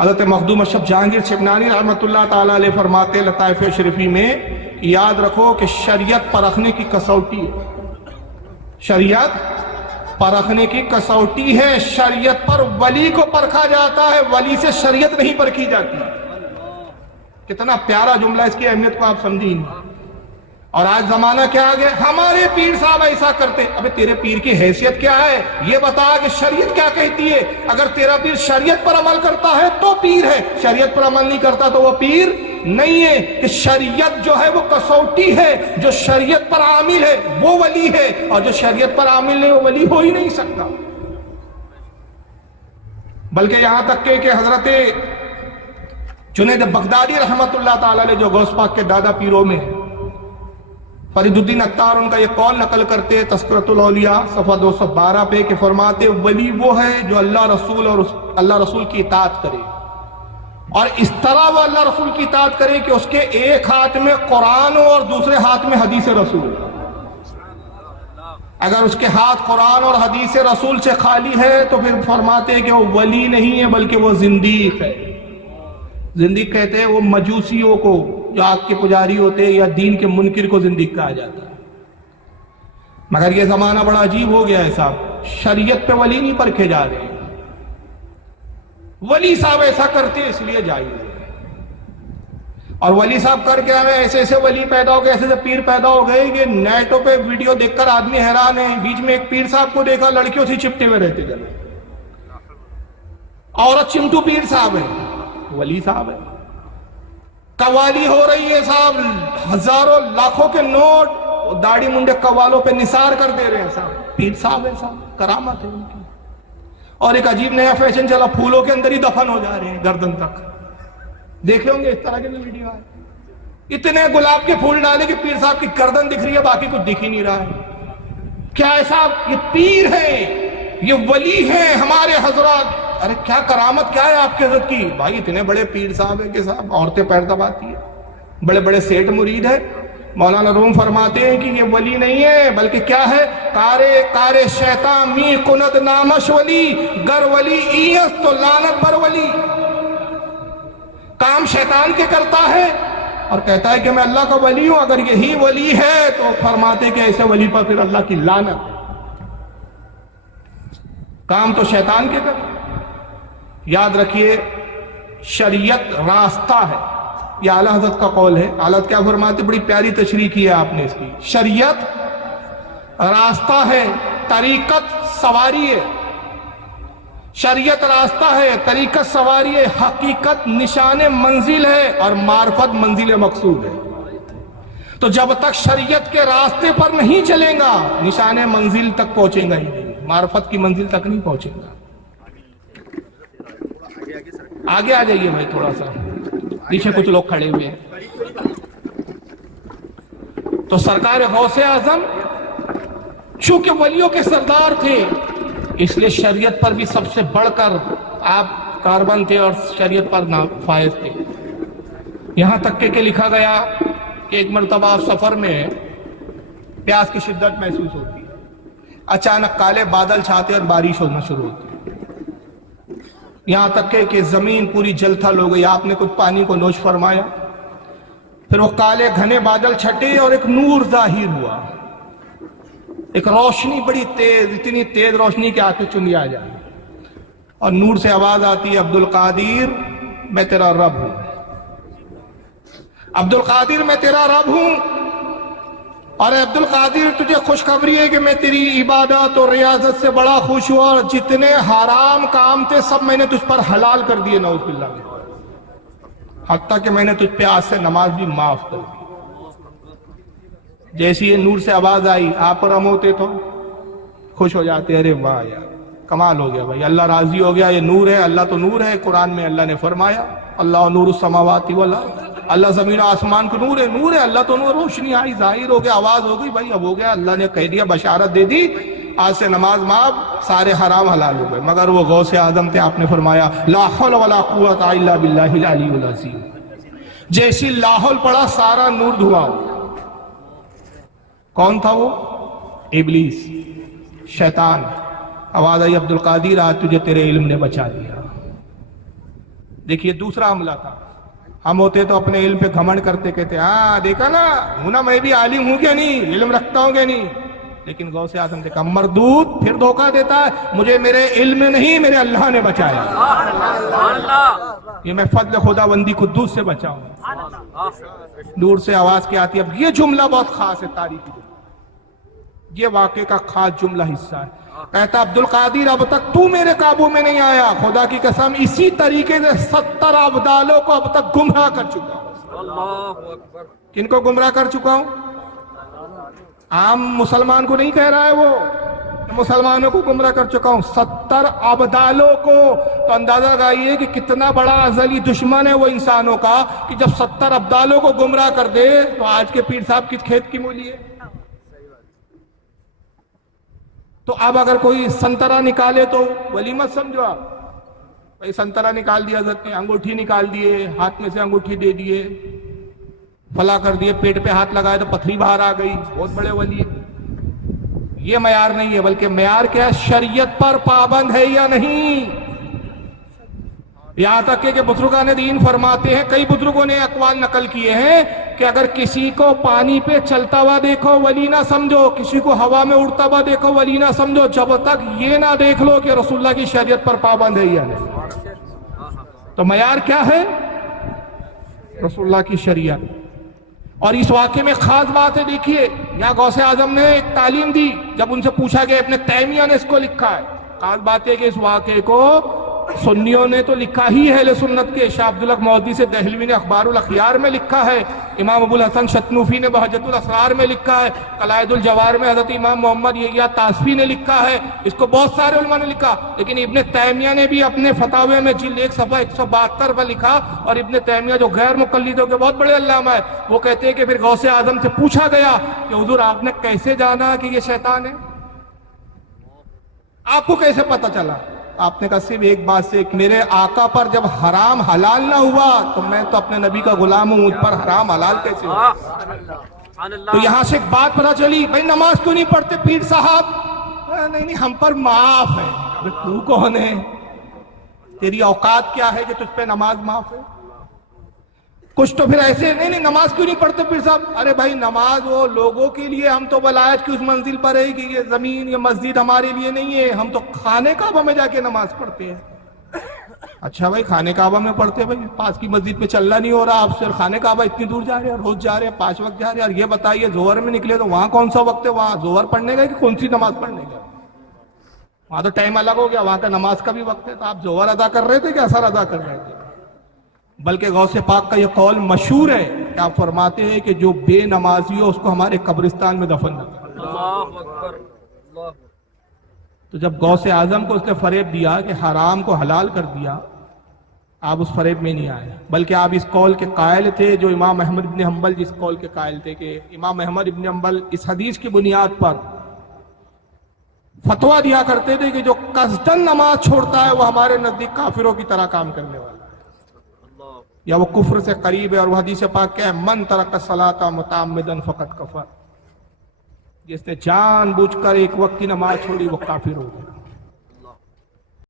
حضرت مخدوم اشرف جہانگیر شبنانی رحمۃ اللہ تعالیٰ علیہ فرماتے لطائف شریفی میں، یاد رکھو کہ شریعت پرکھنے کی کسوٹی ہے، شریعت پرکھنے کی کسوٹی ہے، شریعت پر ولی کو پرکھا جاتا ہے، ولی سے شریعت نہیں پرکھی جاتی۔ کتنا پیارا جملہ، اس کی اہمیت کو آپ سمجھیں۔ اور آج زمانہ کیا آ گیا، ہمارے پیر صاحب ایسا کرتے۔ ابے تیرے پیر کی حیثیت کیا ہے یہ بتا کہ شریعت کیا کہتی ہے۔ اگر تیرا پیر شریعت پر عمل کرتا ہے تو پیر ہے، شریعت پر عمل نہیں کرتا تو وہ پیر نہیں ہے۔ کہ شریعت جو ہے وہ کسوٹی ہے، جو شریعت پر عامل ہے وہ ولی ہے، اور جو شریعت پر عامل نہیں وہ ولی ہو ہی نہیں سکتا۔ بلکہ یہاں تک کہ حضرت جنید بغدادی رحمت اللہ تعالیٰ علیہ جو غوث پاک کے دادا پیروں میں ہیں، فرید الدین عطار ان کا یہ قول نقل کرتے ہیں تذکرۃ الاولیاء صفحہ 212 پہ، کہ فرماتے ولی وہ ہے جو اللہ رسول اور اللہ رسول کی اطاعت کرے، اور اس طرح وہ اللہ رسول کی اطاعت کرے کہ اس کے ایک ہاتھ میں قرآن ہو اور دوسرے ہاتھ میں حدیث رسول۔ اگر اس کے ہاتھ قرآن اور حدیث رسول سے خالی ہے تو پھر فرماتے ہیں کہ وہ ولی نہیں ہے بلکہ وہ زندیق ہے۔ زندیق کہتے ہیں وہ مجوسیوں کو جو آگ کے پجاری ہوتے ہیں یا دین کے منکر کو زندیق کہا جاتا ہے۔ مگر یہ زمانہ بڑا عجیب ہو گیا ہے صاحب، شریعت پہ ولی نہیں پرکھے جا رہے، ولی صاحب ایسا کرتے اس لیے جائز ہے۔ اور ولی صاحب کر کے ہمیں ایسے ایسے ولی پیدا ہو گئے، ایسے ایسے پیر پیدا ہو گئے کہ نیٹوں پہ ویڈیو دیکھ کر آدمی حیران ہے۔ بیچ میں ایک پیر صاحب کو دیکھا لڑکیوں سے چپٹے ہوئے رہتے جب، عورت چمٹو پیر صاحب ہے، ولی صاحب ہے۔ قوالی ہو رہی ہے صاحب، ہزاروں لاکھوں کے نوٹ داڑھی منڈے قوالوں پہ نثار کر دے رہے ہیں صاحب، پیر صاحب ہے صاحب، کرامت ہے ان کی۔ اور ایک عجیب نیا فیشن چلا، پھولوں کے اندر ہی دفن ہو جا رہے ہیں گردن تک، دیکھے ہوں گے اس طرح کے ویڈیو آئے، اتنے گلاب کے پھول ڈالے کہ پیر صاحب کی گردن دکھ رہی ہے باقی کچھ دکھ ہی نہیں رہا ہے۔ کیا ہے صاحب، یہ پیر ہیں، یہ ولی ہیں ہمارے حضرات۔ ارے کیا کرامت کیا ہے آپ کے حضرت کی؟ بھائی اتنے بڑے پیر صاحب ہیں کہ صاحب عورتیں پیر دباتی ہیں، بڑے بڑے سیٹ مرید ہیں۔ مولانا روم فرماتے ہیں کہ یہ ولی نہیں ہے بلکہ کیا ہے، کارے شیطان می کند نامش ولی، گر ولی ایس تو لعنت بر ولی۔ کام شیطان کے کرتا ہے اور کہتا ہے کہ میں اللہ کا ولی ہوں۔ اگر یہی ولی ہے تو فرماتے کہ ایسے ولی پر پھر اللہ کی لعنت ہے۔ کام تو شیطان کے کرتا ہے۔ یاد رکھیے شریعت راستہ ہے، یہ اعلیٰ حضرت کا قول ہے۔ اعلیٰ حضرت کیا فرماتے، بڑی پیاری تشریح کی ہے آپ نے اس کی، شریعت راستہ ہے، طریقت سواری ہے۔ شریعت راستہ ہے، طریقت سواری ہے، حقیقت نشان منزل ہے، اور معرفت منزل مقصود ہے۔ تو جب تک شریعت کے راستے پر نہیں چلیں گا نشان منزل تک پہنچیں گا ہی نہیں، معرفت کی منزل تک نہیں پہنچیں گا۔ آگے آ جائیے بھائی تھوڑا سا، پیچھے کچھ لوگ کھڑے ہوئے ہیں۔ تو سرکار غوث اعظم چونکہ ولیوں کے سردار تھے اس لیے شریعت پر بھی سب سے بڑھ کر آپ کاربن تھے اور شریعت پر فائز تھے۔ یہاں تک کہ لکھا گیا کہ ایک مرتبہ آپ سفر میں پیاس کی شدت محسوس ہوتی ہے، اچانک کالے بادل چھاتے اور بارش ہونا شروع ہوتی ہے، یہاں تک کہ زمین پوری جل تھل ہو گئی۔ آپ نے کچھ پانی کو نوش فرمایا، پھر وہ کالے گھنے بادل چھٹے اور ایک نور ظاہر ہوا، ایک روشنی بڑی تیز، اتنی تیز روشنی کہ آنکھیں چندی آ جائیں، اور نور سے آواز آتی ہے، عبد القادر میں تیرا رب ہوں، عبد القادر میں تیرا رب ہوں، اور عبد القادر تجھے خوشخبری ہے کہ میں تیری عبادت اور ریاضت سے بڑا خوش ہوا، اور جتنے حرام کام تھے سب میں نے تجھ پر حلال کر دیے، نعوذ باللہ، حتیٰ کہ میں نے تجھ پہ آج سے نماز بھی معاف کر دی۔ جیسی یہ نور سے آواز آئی، آپ پر ہم ہوتے تو خوش ہو جاتے، ارے واہ یار کمال ہو گیا بھائی، اللہ راضی ہو گیا، یہ نور ہے، اللہ تو نور ہے۔ قرآن میں اللہ نے فرمایا اللہ نور السماوات والارض، اللہ زمین و آسمان کو نور ہے، نور ہے، اللہ تو نور، روشنی آئی، ظاہر ہو گیا، آواز ہو گئی، بھائی اب ہو گیا، اللہ نے کہہ دیا، بشارت دے دی، آج سے نماز معاف، سارے حرام حلال ہو گئے۔ مگر وہ غوث اعظم تھے، آپ نے فرمایا لا حول ولا قوت الا باللہ العلی العظیم، جیسی لاحول پڑا سارا نور دھواں ہو گیا۔ کون تھا وہ؟ ابلیس، شیطان۔ آواز آئی عبد القادر آج تجھے تیرے علم نے بچا دیا۔ دیکھیے دوسرا حملہ تھا. ہم ہوتے تو اپنے علم پہ گھمنڈ کرتے کہتے ہاں دیکھا نا ہوں نا میں بھی عالم ہوں کیا نہیں, علم رکھتا ہوں کیا نہیں. لیکن غوث اعظم دیکھا مردود پھر دھوکہ دیتا ہے, مجھے میرے علم میں نہیں میرے اللہ نے بچایا, یہ میں فضل خداوندی قدوس سے بچا ہوں. دور سے آواز کیا آتی ہے. اب یہ جملہ بہت خاص ہے تاریخی, یہ واقعے کا خاص جملہ حصہ ہے. کہتا عبد القادر اب تک تو میرے قابو میں نہیں آیا, خدا کی قسم اسی طریقے سے 70 ابدالوں کو اب تک گمراہ کر چکا ہوں. کن کو گمراہ کر چکا ہوں؟ عام مسلمان کو نہیں کہہ رہا ہے, وہ مسلمانوں کو گمراہ کر چکا ہوں 70 ابدالوں کو. تو اندازہ لگائیے کہ کتنا بڑا ازلی دشمن ہے وہ انسانوں کا, کہ جب 70 ابدالوں کو گمراہ کر دے تو آج کے پیر صاحب کس کھیت کی مولی ہے. تو اب اگر کوئی سنترا نکالے تو ولی مت سمجھو آپ, بھائی سنترا نکال دیا حضرت نے, انگوٹھی نکال دیے, ہاتھ میں سے انگوٹھی دے دیے, فلا کر دیے, پیٹ پہ ہاتھ لگائے تو پتھری باہر آ گئی, بہت بڑے ولی ہے. یہ معیار نہیں ہے, بلکہ معیار کیا ہے, شریعت پر پابند ہے یا نہیں. یہاں تک کہ بزرگان دین فرماتے ہیں, کئی بزرگوں نے اقوال نقل کیے ہیں کہ اگر کسی کو پانی پہ چلتا ہوا دیکھو ولی نہ سمجھو, کسی کو ہوا میں اڑتا ہوا دیکھو ولی نہ سمجھو, جب تک یہ نہ دیکھ لو کہ رسول اللہ کی شریعت پر پابند ہے یا نہیں. تو معیار کیا ہے؟ رسول اللہ کی شریعت. اور اس واقعے میں خاص بات ہے, دیکھیے یہاں غوث اعظم نے ایک تعلیم دی. جب ان سے پوچھا گیا, ابن تیمیہ نے اس کو لکھا ہے. خاص بات ہے کہ اس واقعے کو سنیوں نے تو لکھا ہی ہے, اہل سنت کے شاہ عبدالحق مودودی سے دہلوی نے اخبار الاخیار میں لکھا ہے, امام ابو الحسن شتنوفی نے بہجت الاسرار میں لکھا ہے, قلائد الجوار میں حضرت امام محمد یحییٰ طاسفی نے لکھا ہے, اس کو بہت سارے علماء نے لکھا. لیکن ابن تیمیہ نے بھی اپنے فتاوے میں جلد 1 صفحہ 172 پر لکھا. اور ابن تیمیہ جو غیر مقلدوں کے بہت بڑے علامہ ہے, وہ کہتے ہیں کہ پھر غوث اعظم سے پوچھا گیا کہ حضور آپ نے کیسے جانا کہ یہ شیطان ہے, آپ کو کیسے پتہ چلا؟ آپ نے کہا صرف ایک بات سے, کہ میرے آقا پر جب حرام حلال نہ ہوا تو میں تو اپنے نبی کا غلام ہوں, مجھ پر حرام حلال کیسے ہوا؟ تو یہاں سے ایک بات پتہ چلی, بھائی نماز کیوں نہیں پڑھتے پیر صاحب؟ نہیں ہم پر معاف ہے. تو کون ہے, تیری اوقات کیا ہے کہ تجھ پہ نماز معاف ہے؟ کچھ تو پھر ایسے نہیں نماز کیوں نہیں پڑھتے پیر صاحب؟ ارے بھائی نماز وہ لوگوں کے لیے, ہم تو ولایت کی اس منزل پر ہے کہ یہ زمین یہ مسجد ہمارے لیے نہیں ہے, ہم تو خانے کعبہ میں جا کے نماز پڑھتے ہیں. اچھا بھائی خانے کعبہ میں پڑھتے ہیں, بھائی پاس کی مسجد میں چلنا نہیں ہو رہا آپ سے, خانے کعبہ اتنی دور جا رہے ہیں, روز جا رہے ہیں, 5 وقت جا رہے ہیں, اور یہ بتائیے زہر میں نکلے تو وہاں کون سا وقت ہے, وہاں زہر پڑھنے گئے کہ کون سی نماز پڑھنے گئے؟ وہاں تو ٹائم الگ ہو گیا, وہاں کا نماز کا بھی وقت ہے. تو آپ زہر ادا کر رہے تھے کہ اثر ادا کر رہے تھے؟ بلکہ غوث پاک کا یہ قول مشہور ہے کہ آپ فرماتے ہیں کہ جو بے نمازی ہو اس کو ہمارے قبرستان میں دفن نہ کریں. تو جب غوث اعظم کو اس نے فریب دیا کہ حرام کو حلال کر دیا, آپ اس فریب میں نہیں آئے, بلکہ آپ اس قول کے قائل تھے جو امام احمد ابن حنبل جس قول کے قائل تھے, کہ امام احمد ابن حنبل اس حدیث کی بنیاد پر فتویٰ دیا کرتے تھے کہ جو قصدن نماز چھوڑتا ہے وہ ہمارے نزدیک کافروں کی طرح کام کرنے والا ہے, یا وہ کفر سے قریب ہے. اور وہ حدیث پاک کیا ہے, من ترک الصلاۃ متعمدا فقد کفر, جس نے جان بوجھ کر ایک وقت کی نماز چھوڑی وہ کافر ہو گیا.